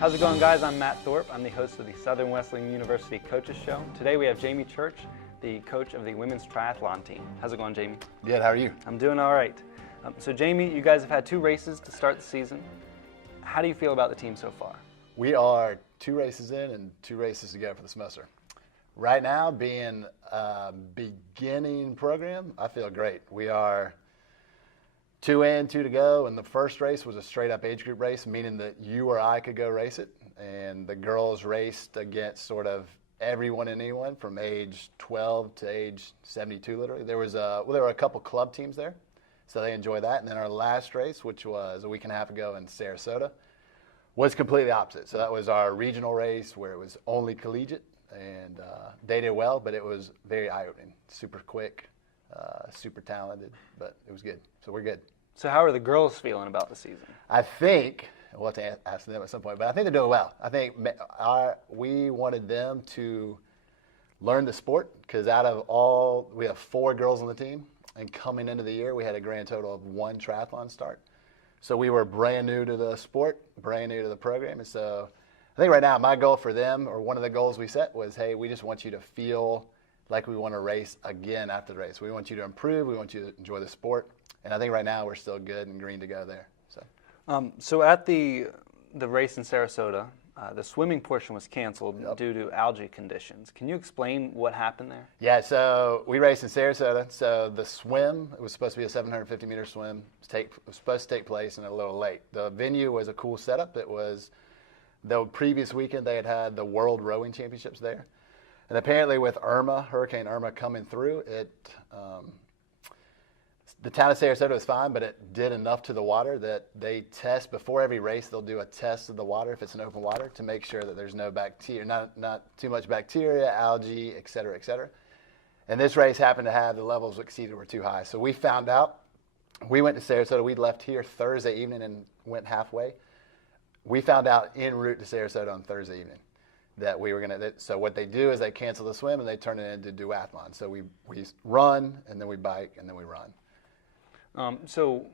How's it going, guys? I'm Matt Thorpe. I'm the host of the Southern Wesleyan University Coaches Show. Today we have Jamie Church, the coach of the women's triathlon team. How's it going, Jamie? Good. How are you? I'm doing all right. So, Jamie, you guys have had 2 races to start the season. How do you feel about the team so far? We are 2 races in and 2 races to go for the semester. Right now, being a beginning program, I feel great. We are 2 in, 2 to go, and the first race was a straight-up age group race, meaning that you or I could go race it, and the girls raced against sort of everyone and anyone from age 12 to age 72, literally. There were a couple club teams there, so they enjoyed that. And then our last race, which was a week and a half ago in Sarasota, was completely opposite. So that was our regional race where it was only collegiate, and they did well, but it was very eye-opening, super quick, super talented, but it was good. So we're good. So how are the girls feeling about the season? I think we'll have to ask them at some point, but I think they're doing well. I think we wanted them to learn the sport because we have 4 girls on the team, and coming into the year, we had a grand total of 1 triathlon start. So we were brand new to the sport, brand new to the program, and so I think right now my goal for them, or one of the goals we set was, hey, we just want you to feel like we want to race again after the race. We want you to improve. We want you to enjoy the sport. And I think right now we're still good and green to go there. So at the race in Sarasota, the swimming portion was canceled due to algae conditions. Can you explain what happened there? Yeah, so we raced in Sarasota. So the swim, it was supposed to be a 750-meter swim. It was supposed to take place in a little lake. The venue was a cool setup. It was the previous weekend they had the World Rowing Championships there. And apparently with Hurricane Irma coming through, the town of Sarasota was fine, but it did enough to the water that they test before every race. They'll do a test of the water if it's an open water to make sure that there's no bacteria, not too much bacteria, algae, et cetera, et cetera. And this race happened to have the levels exceeded were too high. So we found out. We went to Sarasota. We left here Thursday evening and went halfway. We found out en route to Sarasota on Thursday evening that we were going to. So what they do is they cancel the swim and they turn it into duathlon. So we run and then we bike and then we run. So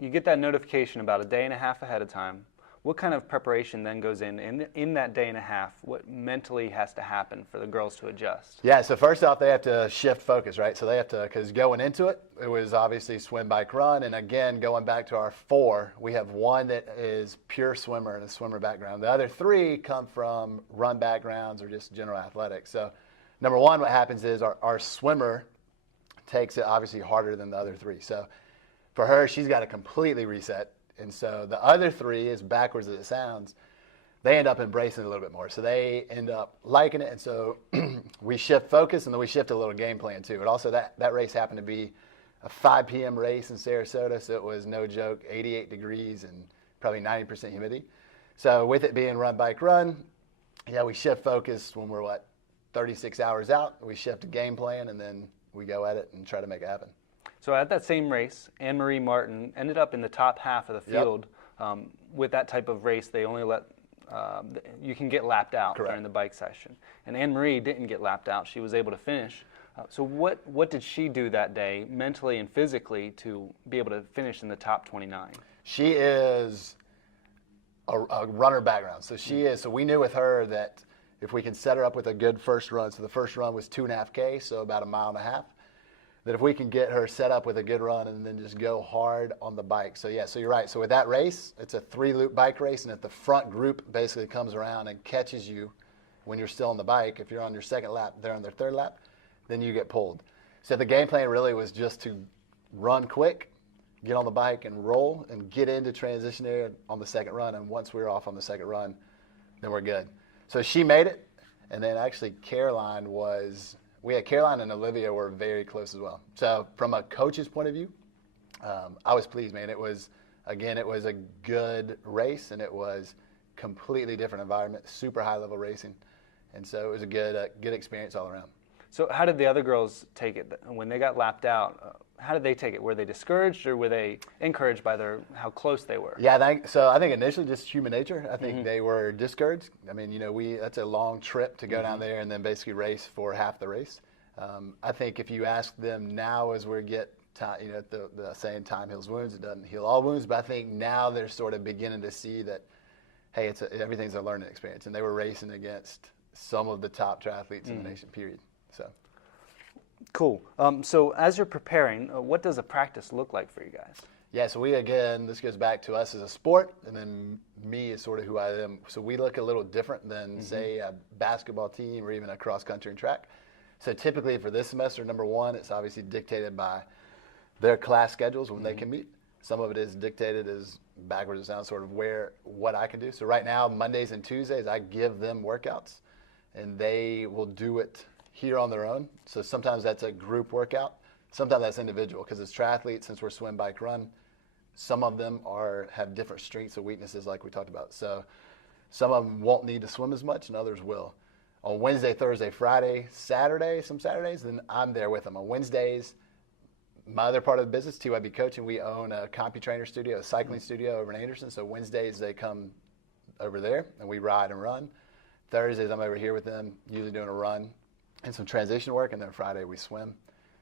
you get that notification about a day and a half ahead of time. What kind of preparation then goes in that day and a half? What mentally has to happen for the girls to adjust? Yeah, so first off, they have to shift focus, right? So they have to, because going into it, it was obviously swim, bike, run. And again, going back to our 4, we have 1 that is pure swimmer and a swimmer background. The other 3 come from run backgrounds or just general athletics. So number 1, what happens is our swimmer takes it obviously harder than the other 3. So for her, she's got to completely reset. And so the other 3, as backwards as it sounds, they end up embracing it a little bit more. So they end up liking it. And so we shift focus, and then we shift a little game plan too. And also that race happened to be a 5 p.m. race in Sarasota, so it was no joke, 88 degrees and probably 90% humidity. So with it being run, bike, run, yeah, we shift focus when we're, 36 hours out. We shift a game plan, and then we go at it and try to make it happen. So at that same race, Annemarie Martin ended up in the top half of the field. Yep. With that type of race, they only let you can get lapped out during the bike session. And Annemarie didn't get lapped out. She was able to finish. So what did she do that day, mentally and physically, to be able to finish in the top 29? She is a runner background. So she is. So we knew with her that if we can set her up with a good first run, so the first run was 2.5K, so about 1.5 miles, that if we can get her set up with a good run and then just go hard on the bike. So yeah, so you're right. So with that race, it's a 3-loop bike race, and if the front group basically comes around and catches you when you're still on the bike, if you're on your second lap, they're on their third lap, then you get pulled. So the game plan really was just to run quick, get on the bike and roll and get into transition area on the second run. And once we were off on the second run, then we're good. So she made it. And then actually Caroline and Olivia were very close as well. So from a coach's point of view, I was pleased, man. It was a good race, and it was completely different environment, super high level racing. And so it was a good experience all around. So how did the other girls take it when they got lapped out? How did they take it? Were they discouraged, or were they encouraged by how close they were? Yeah, I think initially just human nature. I think they were discouraged. I mean, that's a long trip to go down there and then basically race for half the race. I think if you ask them now, as we get the saying, time heals wounds, it doesn't heal all wounds. But I think now they're sort of beginning to see that, hey, everything's a learning experience. And they were racing against some of the top triathletes in the nation, period. So. Cool. So as you're preparing, what does a practice look like for you guys? Yeah, so this goes back to us as a sport, and then me is sort of who I am. So we look a little different than, say, a basketball team or even a cross-country and track. So typically for this semester, number one, it's obviously dictated by their class schedules when they can meet. Some of it is dictated as backwards it sounds, sort of what I can do. So right now, Mondays and Tuesdays, I give them workouts, and they will do it here on their own. So sometimes that's a group workout. Sometimes that's individual, because as triathletes, since we're swim, bike, run, some of them have different strengths or weaknesses like we talked about. So some of them won't need to swim as much and others will. On Wednesday, Thursday, Friday, Saturday, some Saturdays, then I'm there with them. On Wednesdays, my other part of the business, TYB Coaching, we own a CompuTrainer studio, a cycling studio over in Anderson. So Wednesdays they come over there and we ride and run. Thursdays I'm over here with them, usually doing a run and some transition work. And then Friday we swim.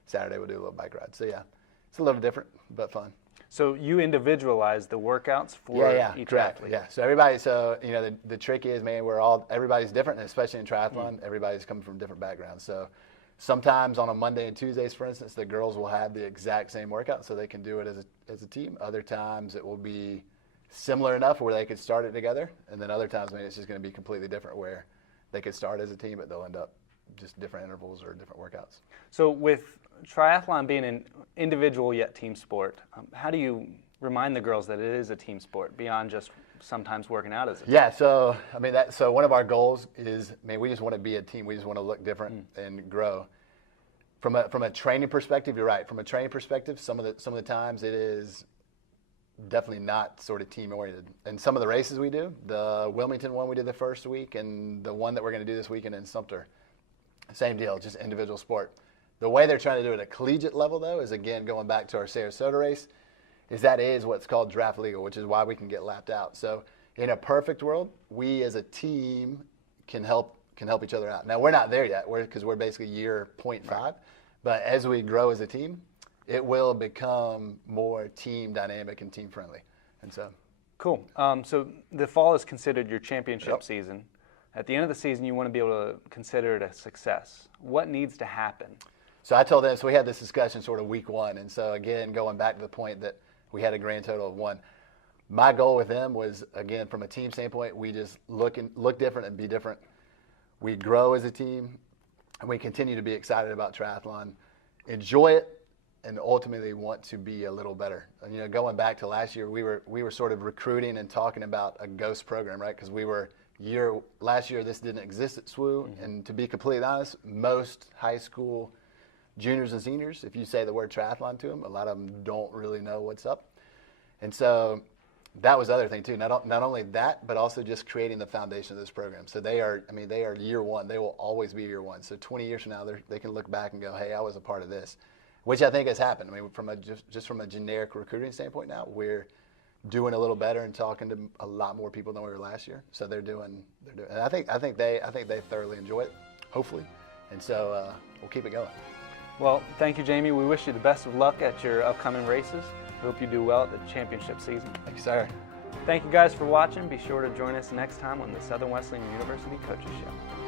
Saturday we'll do a little bike ride. So yeah, it's a little different, but fun. So you individualize the workouts for each athlete. Yeah. So the trick is, man, everybody's different, and especially in triathlon, everybody's coming from different backgrounds. So sometimes on a Monday and Tuesdays, for instance, the girls will have the exact same workout, so they can do it as a team. Other times it will be similar enough where they could start it together, and then other times maybe it's just going to be completely different where they could start as a team, but they'll end up just different intervals or different workouts. So with triathlon being an individual yet team sport, how do you remind the girls that it is a team sport beyond just sometimes working out as a team? Yeah, so one of our goals is, we just want to be a team. We just want to look different and grow. From a training perspective, you're right. From a training perspective, some of the times it is definitely not sort of team oriented. And some of the races we do, the Wilmington one we did the first week, and the one that we're going to do this weekend in Sumter, same deal, just individual sport. The way they're trying to do it at a collegiate level, though, is, again, going back to our Sarasota race, is what's called draft legal, which is why we can get lapped out. So in a perfect world, we as a team can help each other out. Now, we're not there yet because we're basically year 0.5. Right. But as we grow as a team, it will become more team dynamic and team friendly. And so. Cool. So the fall is considered your championship season. At the end of the season, you want to be able to consider it a success. What needs to happen? So I told them, so we had this discussion sort of week one. And so, again, going back to the point that we had a grand total of 1. My goal with them was, again, from a team standpoint, we just look different and be different. We grow as a team, and we continue to be excited about triathlon, enjoy it, and ultimately want to be a little better. And, going back to last year, we were sort of recruiting and talking about a ghost program, right? Because last year this didn't exist at SWU, and to be completely honest, most high school juniors and seniors, if you say the word triathlon to them, a lot of them don't really know what's up. And so that was the other thing too. Not only that, but also just creating the foundation of this program. So they are year one. They will always be year one. So 20 years from now, they can look back and go, hey, I was a part of this, which I think has happened. From a generic recruiting standpoint now, we're doing a little better and talking to a lot more people than we were last year. So they're doing, and I think they thoroughly enjoy it, hopefully. And so we'll keep it going. Well, thank you, Jamie. We wish you the best of luck at your upcoming races. We hope you do well at the championship season. Thank you, sir. Thank you guys for watching. Be sure to join us next time on the Southern Wesleyan University Coaches Show.